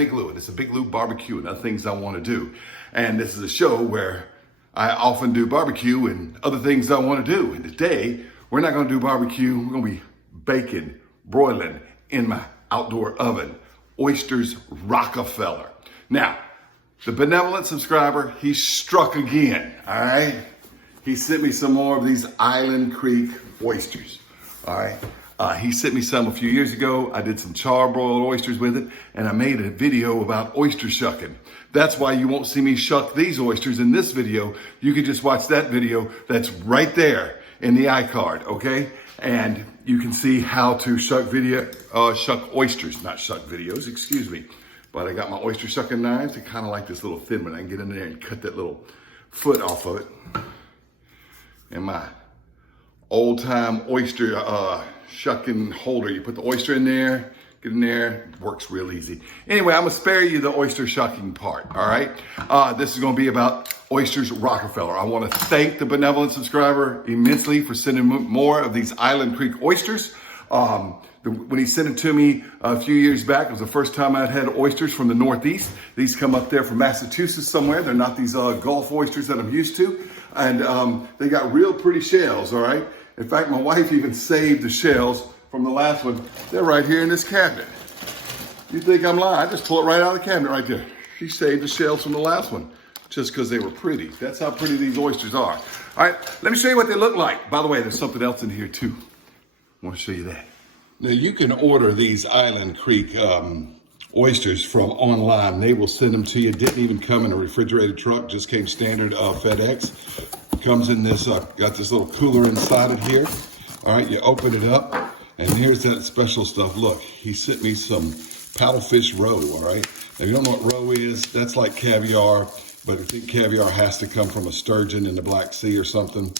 Big Lou, and it's a Big Lou barbecue and other things I want to do. And this is a show where I often do barbecue and other things I want to do. And today, we're not going to do barbecue. We're going to be baking, broiling in my outdoor oven. Oysters Rockefeller. Now, the benevolent subscriber, he struck again, all right? He sent me some more of these Island Creek oysters, all right? He sent me some a few years ago. I did some charbroiled oysters with it, and I made a video about oyster shucking. That's why you won't see me shuck these oysters in this video. You can just watch that video that's right there in the iCard, okay? And you can see how to shuck oysters, not shuck videos, excuse me. But I got my oyster shucking knives. They're kind of like this little thin one. I can get in there and cut that little foot off of it. And my old time oyster shucking holder. You put the oyster in there, get in there, it works real easy. Anyway, I'm gonna spare you the oyster shucking part, all right? This is gonna be about Oysters Rockefeller. I wanna thank the benevolent subscriber immensely for sending more of these Island Creek oysters. When he sent it to me a few years back, it was the first time I'd had oysters from the Northeast. These come up there from Massachusetts somewhere. They're not these Gulf oysters that I'm used to. And they got real pretty shells, all right? In fact, my wife even saved the shells from the last one. They're right here in this cabinet. You think I'm lying? I just pull it right out of the cabinet right there. She saved the shells from the last one just because they were pretty. That's how pretty these oysters are. All right, let me show you what they look like. By the way, there's something else in here too. I want to show you that. Now you can order these Island Creek oysters from online. They will send them to you. Didn't even come in a refrigerated truck, just came standard FedEx. Comes in this, got this little cooler inside it here. All right, you open it up, and here's that special stuff. Look, he sent me some paddlefish roe, all right? Now, if you don't know what roe is, that's like caviar, but I think caviar has to come from a sturgeon in the Black Sea or something.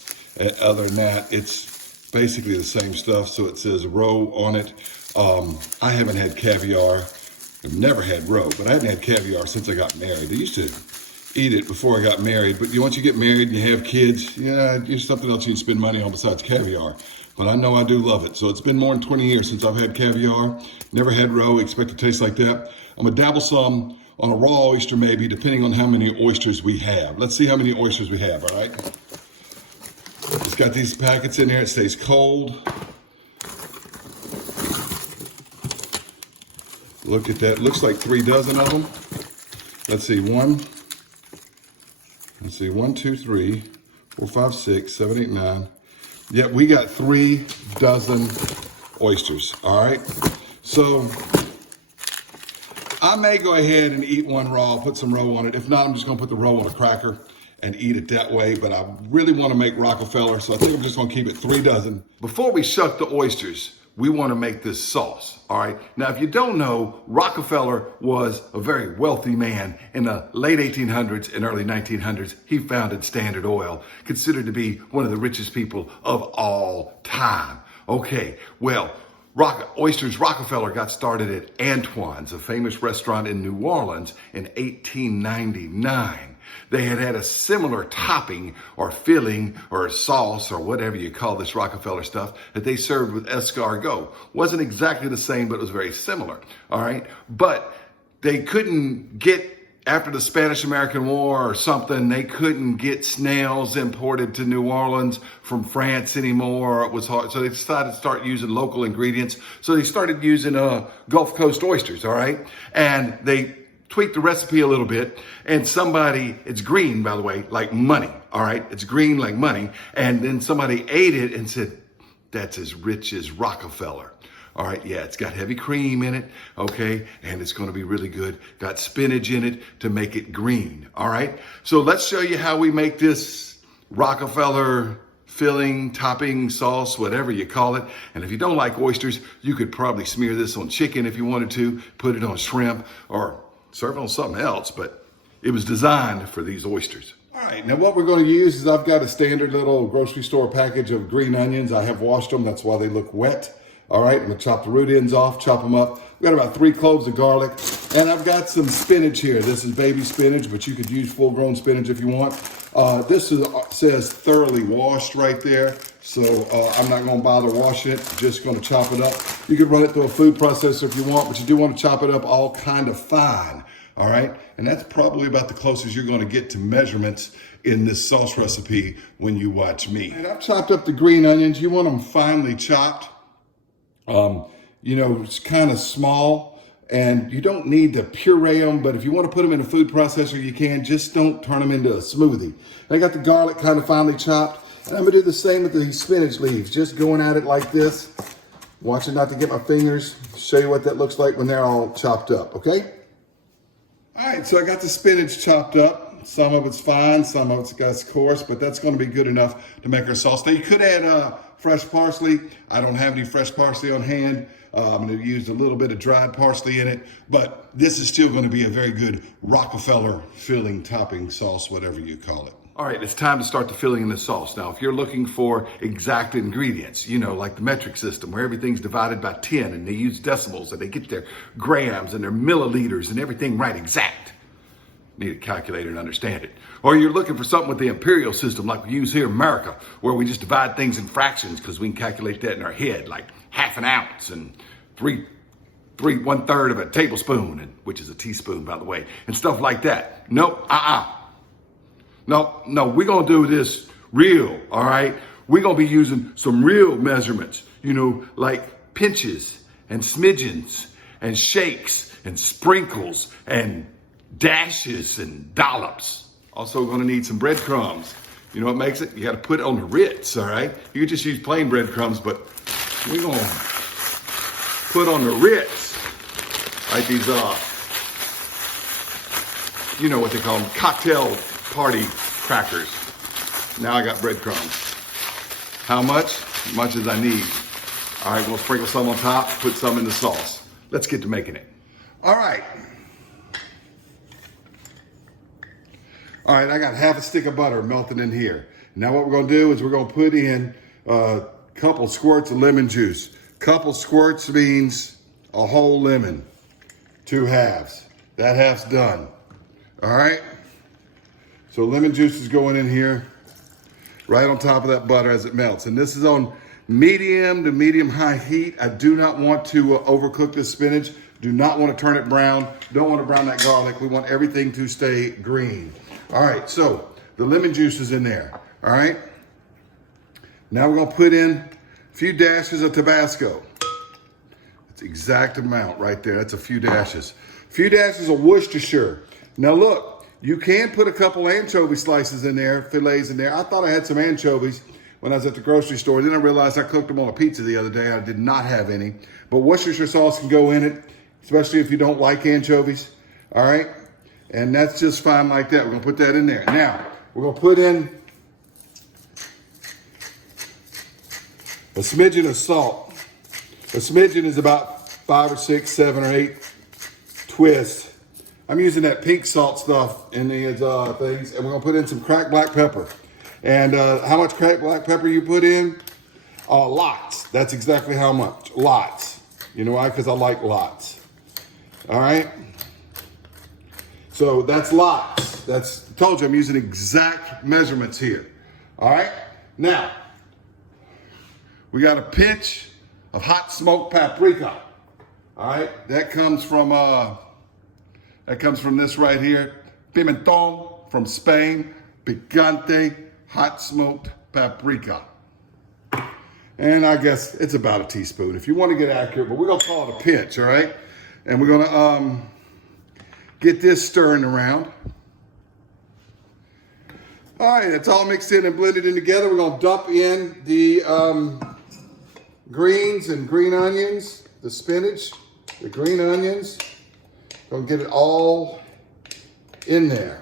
Other than that, it's basically the same stuff, so it says roe on it. I haven't had caviar. I've never had roe, but I haven't had caviar since I got married. I used to eat it before I got married, but once you get married and you have kids, yeah, there's something else you can spend money on besides caviar. But I know I do love it. So it's been more than 20 years since I've had caviar. Never had roe, expect it to taste like that. I'm gonna dabble some on a raw oyster maybe, depending on how many oysters we have. Let's see how many oysters we have, all right? It's got these packets in there, it stays cold. Look at that, looks like 3 dozen of them. Let's see, 1, 2, 3, 4, 5, 6, 7, 8, 9. Yeah, we got 3 dozen oysters, all right? So I may go ahead and eat one raw, put some roe on it. If not, I'm just gonna put the roe on a cracker and eat it that way, but I really wanna make Rockefeller, so I think I'm just gonna keep it 3 dozen. Before we shuck the oysters, we wanna make this sauce, all right? Now, if you don't know, Rockefeller was a very wealthy man in the late 1800s and early 1900s. He founded Standard Oil, considered to be one of the richest people of all time. Okay, well, Oysters Rockefeller got started at Antoine's, a famous restaurant in New Orleans, in 1899. They had a similar topping or filling or sauce or whatever you call this Rockefeller stuff that they served with escargot. Wasn't exactly the same, but it was very similar, all right? But they couldn't get, after the Spanish-American War or something, they couldn't get snails imported to New Orleans from France anymore. It was hard, so they decided to start using local ingredients. So they started using Gulf Coast oysters, all right? And they tweaked the recipe a little bit, and it's green, by the way, like money, all right? It's green like money, and then somebody ate it and said, that's as rich as Rockefeller. All right, yeah, it's got heavy cream in it, okay, and it's gonna be really good. Got spinach in it to make it green, all right? So let's show you how we make this Rockefeller filling, topping, sauce, whatever you call it. And if you don't like oysters, you could probably smear this on chicken if you wanted to, put it on shrimp, or serve it on something else, but it was designed for these oysters. All right, now what we're going to use is I've got a standard little grocery store package of green onions. I have washed them, that's why they look wet. All right, I'm gonna chop the root ends off, chop them up. We've got about 3 cloves of garlic, and I've got some spinach here. This is baby spinach, but you could use full-grown spinach if you want. Says thoroughly washed right there, so I'm not gonna bother washing it, just gonna chop it up. You could run it through a food processor if you want, but you do want to chop it up all kind of fine, all right? And that's probably about the closest you're gonna get to measurements in this sauce recipe when you watch me. And I've chopped up the green onions. You want them finely chopped. You know, it's kind of small, and you don't need to puree them, but if you want to put them in a food processor, you can. Just don't turn them into a smoothie. And I got the garlic kind of finely chopped, and I'm gonna do the same with the spinach leaves, just going at it like this. Watching not to get my fingers. Show you what that looks like when they're all chopped up, okay? All right, so I got the spinach chopped up. Some of it's fine, some of it's got coarse, but that's gonna be good enough to make our sauce. Now you could add fresh parsley. I don't have any fresh parsley on hand. I'm gonna use a little bit of dried parsley in it, but this is still gonna be a very good Rockefeller filling topping sauce, whatever you call it. All right, it's time to start the filling in the sauce. Now, if you're looking for exact ingredients, you know, like the metric system where everything's divided by 10 and they use decimals and they get their grams and their milliliters and everything right exact. Need a calculator to understand it. Or you're looking for something with the imperial system like we use here in America, where we just divide things in fractions because we can calculate that in our head, like half an ounce and one third of a tablespoon, and which is a teaspoon, by the way, and stuff like that. Nope, No, we're gonna do this real, all right? We're gonna be using some real measurements, you know, like pinches and smidgens and shakes and sprinkles and dashes and dollops. Also gonna need some breadcrumbs. You know what makes it? You gotta put it on the Ritz, all right? You could just use plain breadcrumbs, but we're gonna put on the Ritz, like these, you know what they call them, cocktail party crackers. Now I got breadcrumbs. How much? As much as I need. All right, we'll sprinkle some on top, put some in the sauce. Let's get to making it. All right, I got half a stick of butter melting in here. Now what we're gonna do is we're gonna put in a couple squirts of lemon juice. Couple squirts means a whole lemon, 2 halves. That half's done, all right? So lemon juice is going in here, right on top of that butter as it melts. And this is on medium to medium-high heat. I do not want to overcook this spinach. Do not want to turn it brown. Don't want to brown that garlic. We want everything to stay green. All right, so the lemon juice is in there, all right? Now we're gonna put in a few dashes of Tabasco. That's the exact amount right there. That's a few dashes. A few dashes of Worcestershire. Now look, you can put a couple anchovy slices in there, fillets in there. I thought I had some anchovies when I was at the grocery store. Then I realized I cooked them on a pizza the other day. I did not have any. But Worcestershire sauce can go in it, especially if you don't like anchovies, all right? And that's just fine like that. We're gonna put that in there. Now, we're gonna put in a smidgen of salt. A smidgen is about 5 or 6, 7 or 8 twists. I'm using that pink salt stuff in these things, and we're gonna put in some cracked black pepper. And how much cracked black pepper you put in? Lots. That's exactly how much. Lots. You know why? Because I like lots. All right? So that's lots. That's, I told you I'm using exact measurements here. All right? Now, we got a pinch of hot smoked paprika. All right? That comes from this right here. Pimentón from Spain. Picante hot smoked paprika. And I guess it's about a teaspoon if you want to get accurate, but we're gonna call it a pinch, all right? And we're gonna get this stirring around. All right, it's all mixed in and blended in together. We're gonna dump in the greens and green onions, the spinach, the green onions. Gonna get it all in there.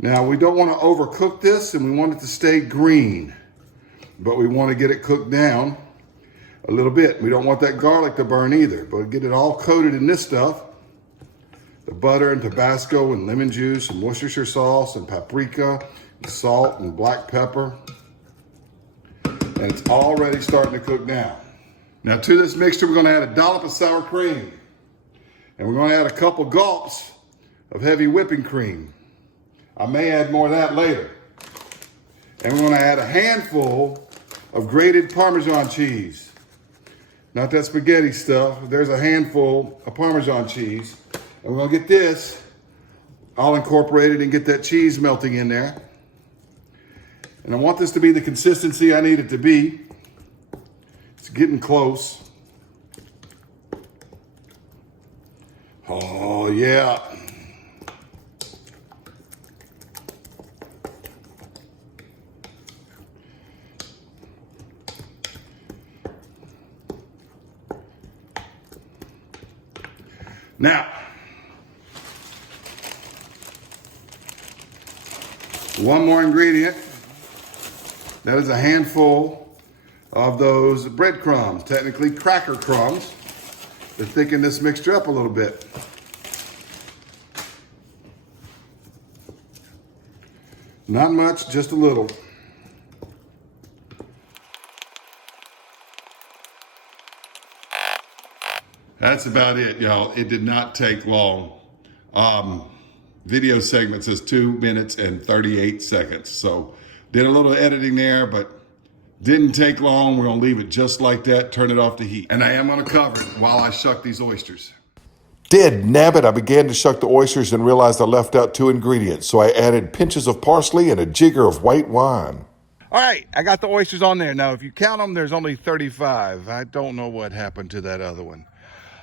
Now, we don't want to overcook this, and we want it to stay green, but we want to get it cooked down a little bit. We don't want that garlic to burn either, but get it all coated in this stuff. The butter and Tabasco and lemon juice and Worcestershire sauce and paprika and salt and black pepper. And it's already starting to cook down. Now to this mixture, we're gonna add a dollop of sour cream. And we're gonna add a couple gulps of heavy whipping cream. I may add more of that later. And we're gonna add a handful of grated Parmesan cheese. Not that spaghetti stuff. There's a handful of Parmesan cheese. And we're gonna get this all incorporated and get that cheese melting in there. And I want this to be the consistency I need it to be. It's getting close. Oh yeah. Now, one more ingredient. That is a handful of those breadcrumbs, technically cracker crumbs, to thicken this mixture up a little bit. Not much, just a little. That's about it, y'all. It did not take long. Video segment says 2 minutes and 38 seconds. So did a little editing there, but didn't take long. We're gonna leave it just like that, turn it off the heat. And I am gonna cover it while I shuck these oysters. Dead nabbit, I began to shuck the oysters and realized I left out 2 ingredients. So I added pinches of parsley and a jigger of white wine. All right, I got the oysters on there. Now, if you count them, there's only 35. I don't know what happened to that other one.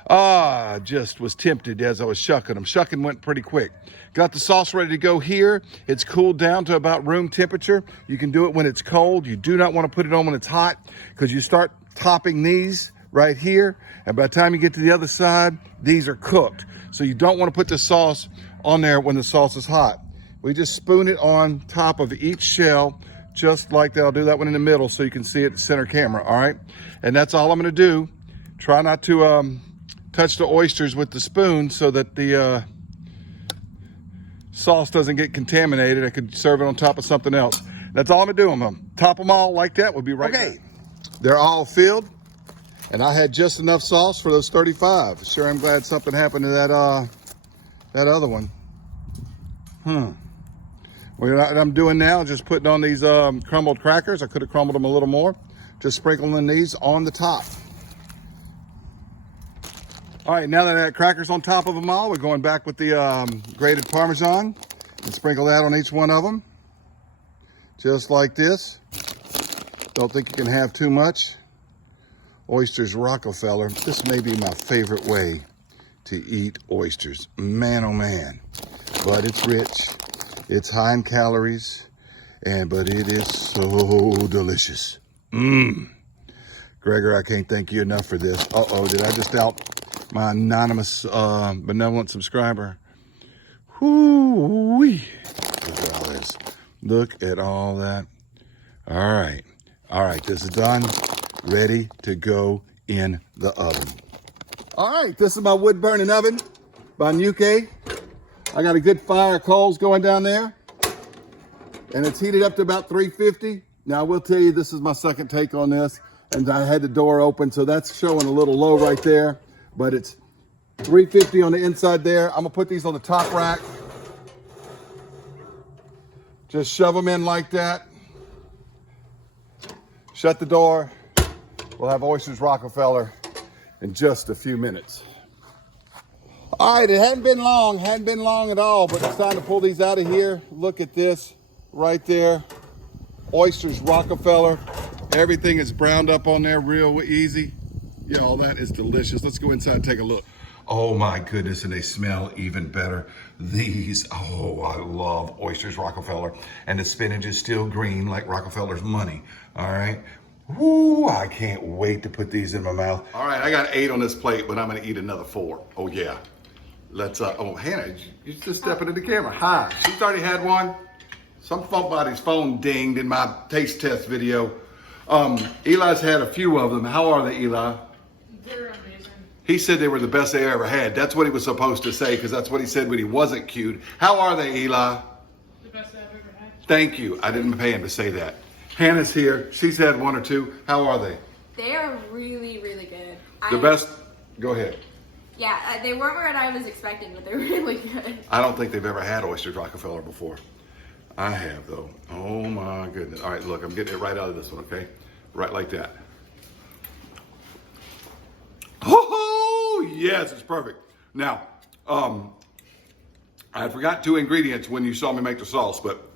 I just was tempted as I was shucking them. Shucking went pretty quick. Got the sauce ready to go here. It's cooled down to about room temperature. You can do it when it's cold. You do not want to put it on when it's hot because you start topping these right here. And by the time you get to the other side, these are cooked. So you don't want to put the sauce on there when the sauce is hot. We just spoon it on top of each shell, just like that. I'll do that one in the middle so you can see it center camera, all right? And that's all I'm going to do. Try not to touch the oysters with the spoon so that the sauce doesn't get contaminated. I could serve it on top of something else. That's all I'm gonna do. I'm gonna top them all like that. We'll be right back. They're all filled, and I had just enough sauce for those 35. Sure, I'm glad something happened to that other one. What I'm doing now is just putting on these crumbled crackers. I could have crumbled them a little more. Just sprinkling these on the top. All right, now that I got crackers on top of them all, we're going back with the grated Parmesan and sprinkle that on each one of them. Just like this. Don't think you can have too much. Oysters Rockefeller. This may be my favorite way to eat oysters. Man, oh man. But it's rich. It's high in calories. But it is so delicious. Gregor, I can't thank you enough for this. Uh-oh, did I just out my anonymous benevolent subscriber? Whoo-wee. Look at all this. Look at all that. All right, this is done. Ready to go in the oven. All right, this is my wood burning oven by Ñuke. I got a good fire coals going down there, and it's heated up to about 350. Now I will tell you, this is my second take on this, and I had the door open, so that's showing a little low right there, but it's 350 on the inside there. I'm gonna put these on the top rack. Just shove them in like that. Shut the door. We'll have Oysters Rockefeller in just a few minutes. All right, it hadn't been long at all, but it's time to pull these out of here. Look at this right there. Oysters Rockefeller. Everything is browned up on there real easy. Y'all, that is delicious. Let's go inside and take a look. Oh my goodness, and they smell even better. These, oh, I love Oysters Rockefeller. And the spinach is still green like Rockefeller's money, all right? Woo, I can't wait to put these in my mouth. All right, I got 8 on this plate, but I'm gonna eat another 4. Oh yeah. Let's, oh, Hannah, you just stepping in the camera. Hi, she's already had one. Somebody's phone dinged in my taste test video. Eli's had a few of them. How are they, Eli? They're amazing. He said they were the best they ever had. That's what he was supposed to say, because that's what he said when he wasn't cute. How are they, Eli? The best I've ever had. Thank you. I didn't pay him to say that. Hannah's here. She's had one or two. How are they? They are really, really good. The best? Go ahead. Yeah, they weren't what I was expecting, but they're really good. I don't think they've ever had Oysters Rockefeller before. I have, though. Oh, my goodness. All right, look, I'm getting it right out of this one, okay? Right like that. Oh, yes, it's perfect. Now, I forgot 2 ingredients when you saw me make the sauce, but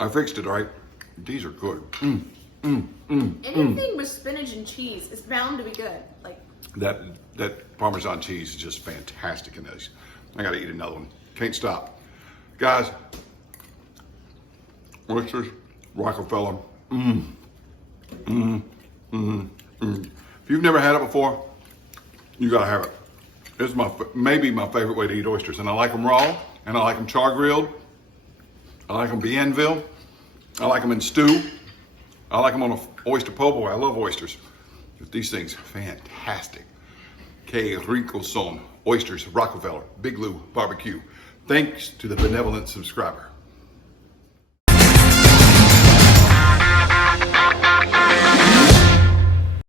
I fixed it, all right? These are good. Anything with spinach and cheese is bound to be good. Like That Parmesan cheese is just fantastic in this. I gotta eat another one. Can't stop. Guys, Oysters Rockefeller. If you've never had it before, you gotta have it. It's maybe my favorite way to eat oysters. And I like them raw, and I like them char grilled. I like them bienville. I like them in stew. I like them on an oyster po' boy. I love oysters. These things are fantastic. Que rico son. Oysters Rockefeller. Big Lou Barbecue. Thanks to the benevolent subscriber.